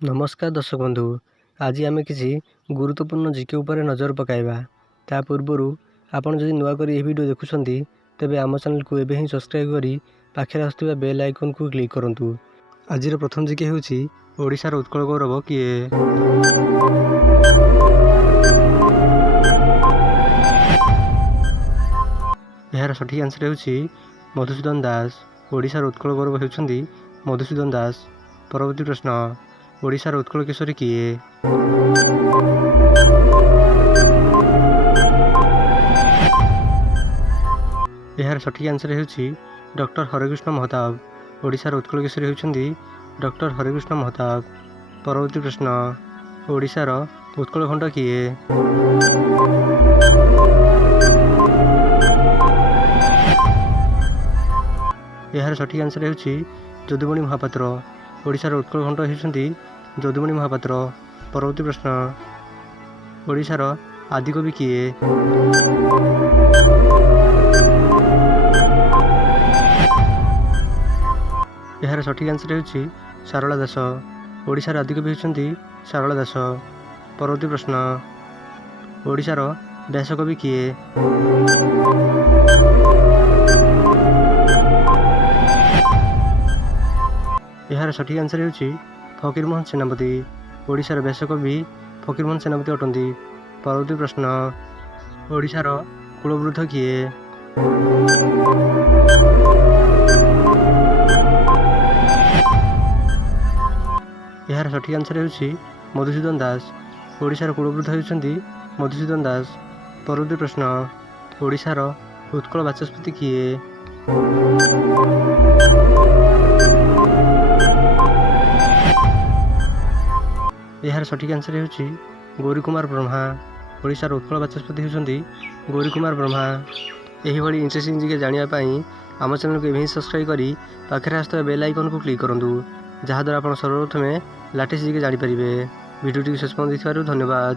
नमस्कार दर्शक बंधु, आज आम किसी गुरुत्वपूर्ण जीके उपर नजर पकाइबा। ता पूर्व आपन जदि नुआ करी वीडियो देखुछंती तेबे आम चैनल को एबे ही सब्सक्राइब करी पाखे आसुवा बेल आइकन को क्लिक करंतु। आज प्रथम जीके हेउची ओडिशार उत्कल गौरव किए। यार सठिक आंसर हेउची मधुसूदन दास। ओडिशार उत्कल गौरव हेउछंती मधुसूदन दास। परवर्ती प्रश्न, ओडिशार उत्कल केशरी किए? यार सठिक आंसर हेउची डॉक्टर हरेकृष्ण महताब। ओडिशार उत्कल केशरी हेउछंती डॉक्टर हरेकृष्ण महताब। परवर्ती प्रश्न, ओडिशार उत्कल खंड किए? यार सठिक आंसर हेउची যদুমণি महापात्र। ओडिशार उत्कल खंड हेउछंती যদুমণি महापात्र। परवर्ती प्रश्न, ओडिशार आदिकवि किए? यार सठिक आंसर हेउची सारला दास। ओडिशार आदिकवि हेउछंती सारला दास। परवर्ती प्रश्न, ओडिशार व्यासकवि किए? यार सठिक आंसर हेउची फकीरमोहन सेनापति। ओडिशार व्यासकवि फकीरमोहन सेनापति अटंती। परवर्ती प्रश्न, ओडिशार कुलवृद्ध किए? यार सठिक आंसर हेउची मधुसूदन दास। ओडिशार कुलवृद्ध हेउछंती मधुसूदन दास। परवर्ती प्रश्न, ओडिशार उत्कल बाचस्पति किए? यार सठिक आंसर हेउची गौरी कुमार ब्रह्मा। ओडिशार उत्कल बाचस्पति हेउछंती गौरी कुमार ब्रह्मा। एही भली इंटरेस्टिंग जीके जानिया पाई आम चैनल को एबे ही सब्सक्राइब करी पाखे आसुवा बेल आइकन को क्लिक करंतु, जहाद्वारा आप सर्वप्रथमे लाटेस्ट जीके जानी पारिबे। वीडियोटी शेष पर्यंत देखिबारु धन्यवाद।